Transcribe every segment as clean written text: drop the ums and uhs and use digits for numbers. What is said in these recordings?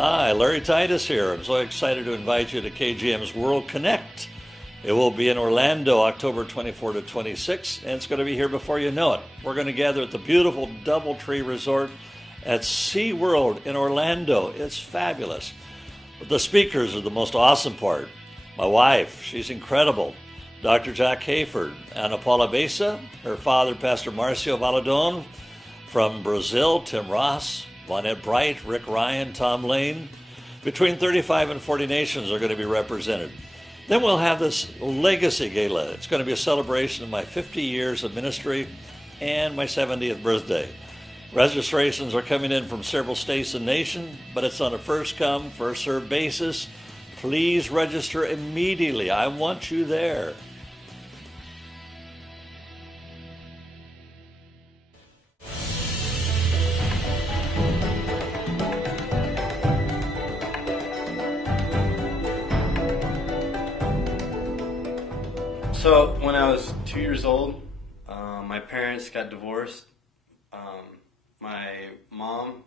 Hi, Larry Titus here. I'm so excited to invite you to KGM's World Connect. It will be in Orlando, October 24 to 26, and it's going to be here before you know it. We're going to gather at the beautiful DoubleTree Resort at SeaWorld in Orlando. It's fabulous. But the speakers are the most awesome part. My wife, she's incredible. Dr. Jack Hayford, Ana Paula Besa, her father, Pastor Marcio Valadon, from Brazil, Tim Ross, Vonette Bright, Rick Ryan, Tom Lane. Between 35 and 40 nations are going to be represented. Then we'll have this Legacy Gala. It's going to be a celebration of my 50 years of ministry and my 70th birthday. Registrations are coming in from several states and nations, but it's on a first-come, first-served basis. Please register immediately. I want you there. So when I was 2 years old, my parents got divorced. My mom,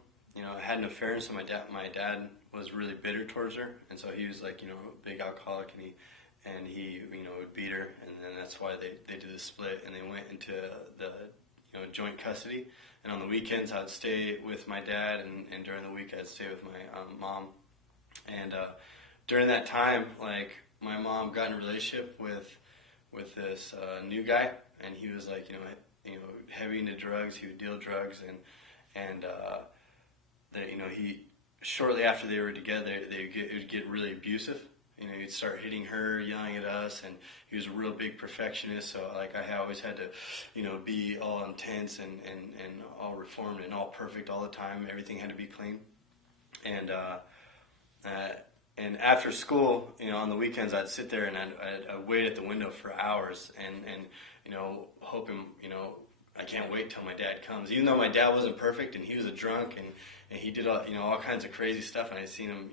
had an affair, and so my dad was really bitter towards her, and so he was like, a big alcoholic, and he would beat her, and then that's why they did the split, and they went into the joint custody. And on the weekends I'd stay with my dad, and during the week I'd stay with my mom. And during that time, like, my mom got in a relationship with this new guy, and he was like, heavy into drugs. He would deal drugs, and he, shortly after they were together, it would get really abusive. He'd start hitting her, yelling at us, and he was a real big perfectionist. So like I always had to, be all intense and all reformed and all perfect all the time. Everything had to be clean, and after school, on the weekends, I'd sit there and I'd wait at the window for hours and hoping, I can't wait till my dad comes. Even though my dad wasn't perfect and he was a drunk and he did all kinds of crazy stuff, and I'd seen him,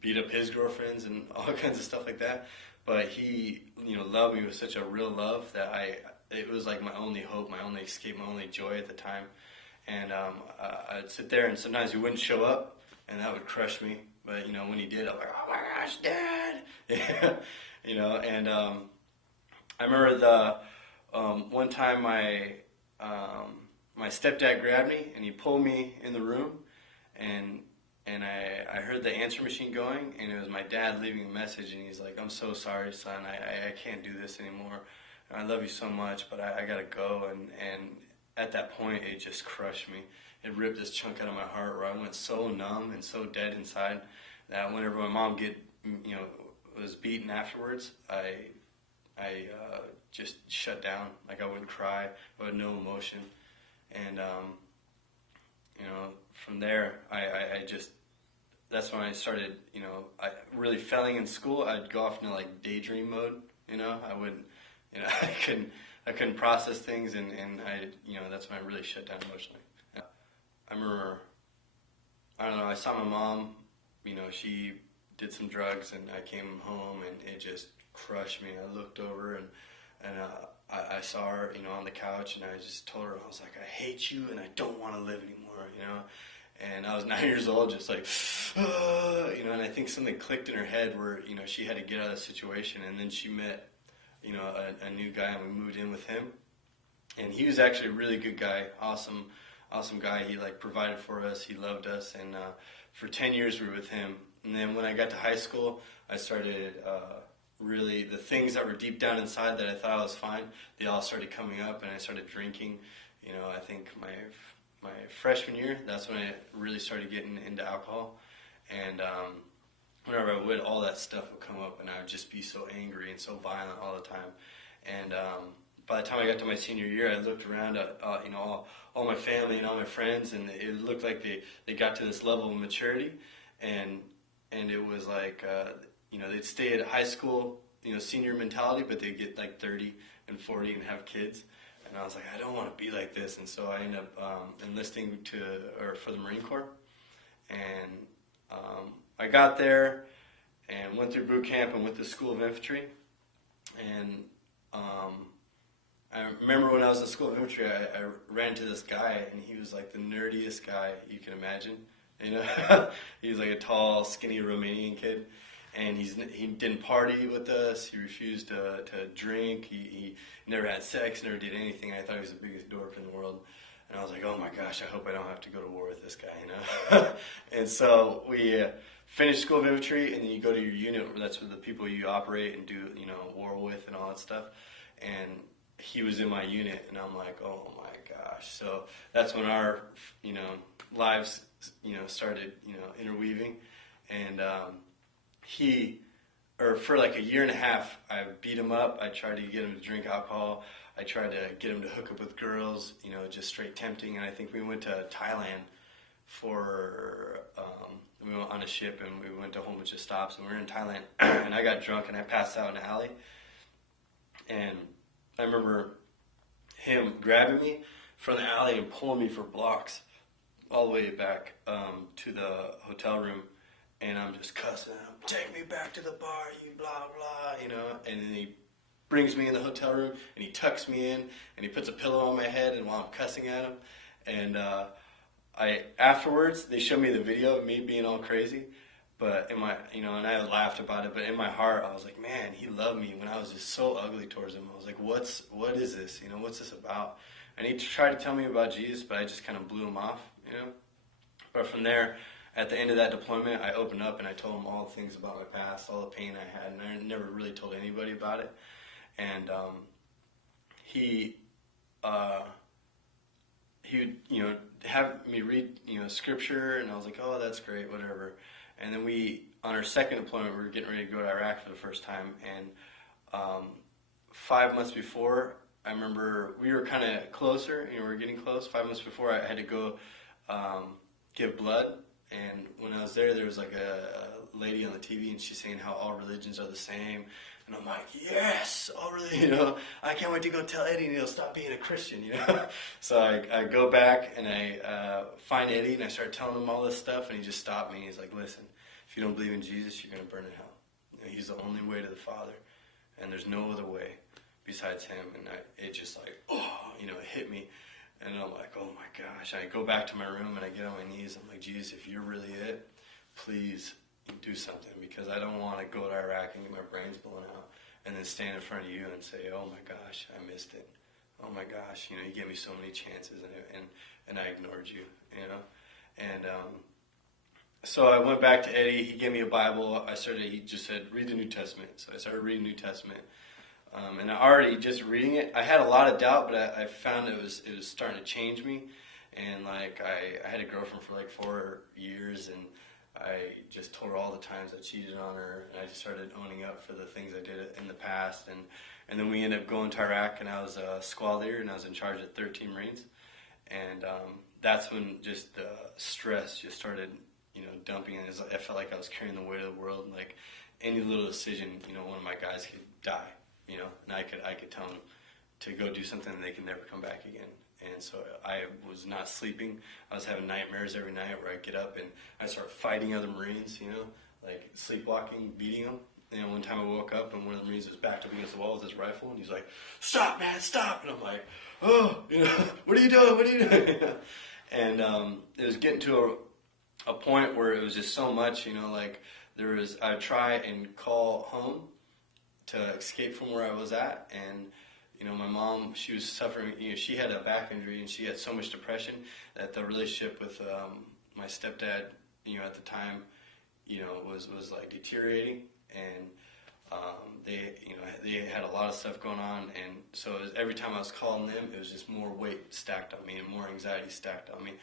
beat up his girlfriends and all kinds of stuff like that. But he, loved me with such a real love that it was like my only hope, my only escape, my only joy at the time. And I'd sit there, and sometimes he wouldn't show up, and that would crush me. But, when he did, I was like, oh my gosh, Dad! And I remember one time my stepdad grabbed me, and he pulled me in the room, and I heard the answer machine going, and it was my dad leaving a message, and he's like, I'm so sorry, son, I can't do this anymore. I love you so much, but I gotta go. And at that point, it just crushed me. It ripped this chunk out of my heart where I went so numb and so dead inside that whenever my mom was beaten afterwards, I just shut down. Like, I wouldn't cry, I had no emotion. And from there, I just, that's when I started, I really failing in school. I'd go off into like daydream mode. I wouldn't, I couldn't process things, and I, that's when I really shut down emotionally. I remember, I saw my mom, she did some drugs, and I came home, and it just crushed me. I looked over, and I saw her, on the couch, and I just told her, I was like, I hate you, and I don't want to live anymore, And I was 9 years old, just like, and I think something clicked in her head where, she had to get out of the situation. And then she met, a new guy, and we moved in with him. And he was actually a really good guy, awesome guy. He provided for us, he loved us, and for 10 years we were with him. And then when I got to high school, I started really, the things that were deep down inside that I thought I was fine, they all started coming up, and I started drinking. I think my freshman year, that's when I really started getting into alcohol. And whenever I would, all that stuff would come up, and I would just be so angry and so violent all the time. And by the time I got to my senior year, I looked around at all my family and all my friends, and it looked like they got to this level of maturity, and it was like they'd stay at high school, senior mentality, but they'd get like 30 and 40 and have kids. And I was like, I don't want to be like this. And so I ended up enlisting for the Marine Corps. And I got there and went through boot camp and went to School of Infantry. And I remember when I was in School of Infantry, I ran into this guy, and he was like the nerdiest guy you can imagine. You know, he's like a tall, skinny Romanian kid, and he didn't party with us. He refused to drink. He never had sex, never did anything. I thought he was the biggest dork in the world. And I was like, oh my gosh, I hope I don't have to go to war with this guy, you know? And so we finished school of infantry, and then you go to your unit, where that's where the people you operate and do, you know, war with and all that stuff. And he was in my unit, and I'm like, oh my gosh. So that's when our, you know, lives, you know, started, you know, interweaving. And for like a year and a half, I beat him up. I tried to get him to drink alcohol. I tried to get him to hook up with girls, you know, just straight tempting. And I think we went to Thailand we went on a ship, and we went to a whole bunch of stops, and we were in Thailand, and I got drunk, and I passed out in an alley. And I remember him grabbing me from the alley and pulling me for blocks all the way back to the hotel room. And I'm just cussing him, take me back to the bar, you blah, blah, you know. And then he brings me in the hotel room, and he tucks me in, and he puts a pillow on my head, and while I'm cussing at him. And afterwards, they showed me the video of me being all crazy. But in my, you know, and I laughed about it, but in my heart, I was like, man, he loved me when I was just so ugly towards him. I was like, what is this? You know, what's this about? And he tried to tell me about Jesus, but I just kind of blew him off, you know. But from there, at the end of that deployment, I opened up and I told him all the things about my past, all the pain I had, and I never really told anybody about it. And he would, you know, have me read, you know, scripture, and I was like, oh, that's great, whatever. And then on our second deployment, we were getting ready to go to Iraq for the first time, and 5 months before, I remember we were kind of closer, you know, we were getting close. 5 months before, I had to go give blood, and when I was there was like a lady on the TV, and she's saying how all religions are the same, and I'm like, yes, all religions, you know, I can't wait to go tell Eddie, and he'll stop being a Christian, you know. So I go back, and I find Eddie, and I start telling him all this stuff, and he just stopped me. He's like, listen, if you don't believe in Jesus, you're going to burn in hell. You know, he's the only way to the Father, and there's no other way besides him. And it just like, oh, you know, it hit me. And I'm like, oh my gosh. I go back to my room, and I get on my knees. I'm like, Jesus, if you're really it, please do something, because I don't want to go to Iraq and get my brains blown out and then stand in front of you and say, oh my gosh, I missed it. Oh my gosh, you know, you gave me so many chances, and I ignored you, you know. And so I went back to Eddie. He gave me a Bible. He just said, read the New Testament. So I started reading the New Testament. And I already, just reading it, I had a lot of doubt, but I found it was starting to change me. And like, I had a girlfriend for like 4 years, and I just told her all the times I cheated on her, and I just started owning up for the things I did in the past. And then we ended up going to Iraq, and I was a squad leader, and I was in charge of 13 Marines. And that's when just the stress just started, you know, dumping. And I felt like I was carrying the weight of the world. And like any little decision, you know, one of my guys could die, you know, and I could tell them to go do something, and they could never come back again. And so I was not sleeping. I was having nightmares every night where I'd get up and I'd start fighting other Marines, you know, like sleepwalking, beating them. You know, one time I woke up, and one of the Marines was backed up against the wall with his rifle, and he's like, stop, man, stop. And I'm like, oh, you know, what are you doing? What are you doing? And it was getting to a point where it was just so much, you know, like I'd try and call home to escape from where I was at. And you know, my mom, she was suffering, you know, she had a back injury, and she had so much depression that the relationship with my stepdad, you know, at the time, you know, was like deteriorating. And they had a lot of stuff going on. And so every time I was calling them, it was just more weight stacked on me and more anxiety stacked on me.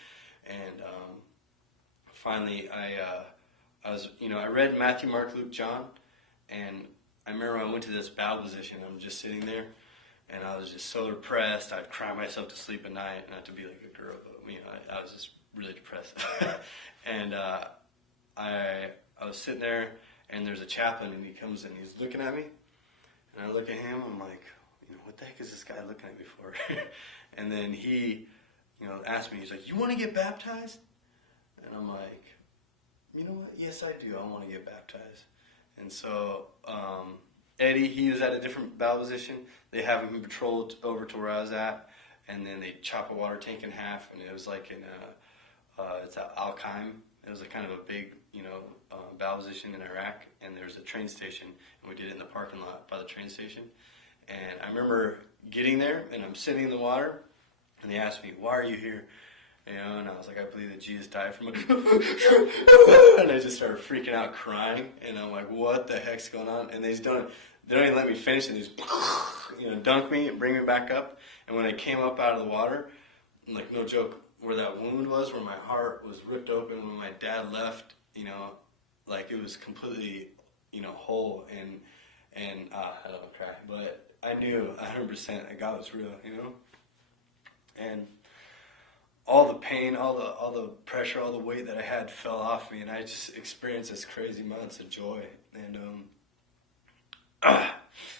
And finally, I was, you know, I read Matthew, Mark, Luke, John, and I remember I went to this bow position. I'm just sitting there, and I was just so depressed. I'd cry myself to sleep at night, not to be like a girl, but you know, I was just really depressed. And I was sitting there, and there's a chaplain, and he comes in, he's looking at me, and I look at him. I'm like, you know, what the heck is this guy looking at me for? And then he, you know, asked me, he's like, you want to get baptized? And I'm like, you know what? Yes, I do. I want to get baptized. And so Eddie, he was at a different bow position. They have him patrolled over to where I was at, and then they chop a water tank in half, and it was like in it's at Alkheim, It was a kind of a big, battle position in Iraq, and there was a train station, and we did it in the parking lot by the train station. And I remember getting there, and I'm sitting in the water, and they asked me, "Why are you here?" And I was like, "I believe that Jesus died for me." And I just started freaking out, crying, and I'm like, "What the heck's going on?" And they don't even let me finish, and they just, dunk me and bring me back up. And when I came up out of the water, like, no joke, where that wound was, where my heart was ripped open when my dad left, like, it was completely, whole, and I don't cry, but I knew 100% that God was real, and all the pain, all the pressure, all the weight that I had fell off me, and I just experienced this crazy months of joy, and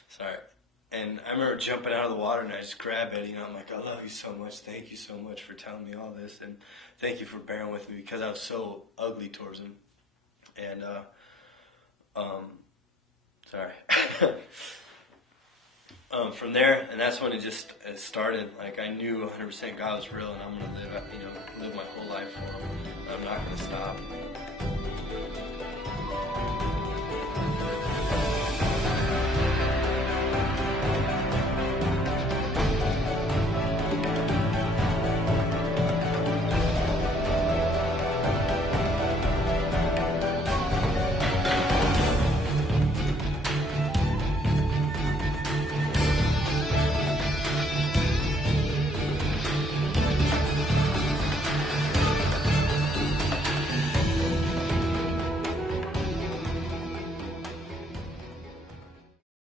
sorry. And I remember jumping out of the water, and I just grabbed Eddie, and I'm like, "I love you so much. Thank you so much for telling me all this, and thank you for bearing with me," because I was so ugly towards him. And sorry. From there, and that's when it started. Like, I knew 100% God was real, and I'm gonna live my whole life for Him. I'm not gonna stop.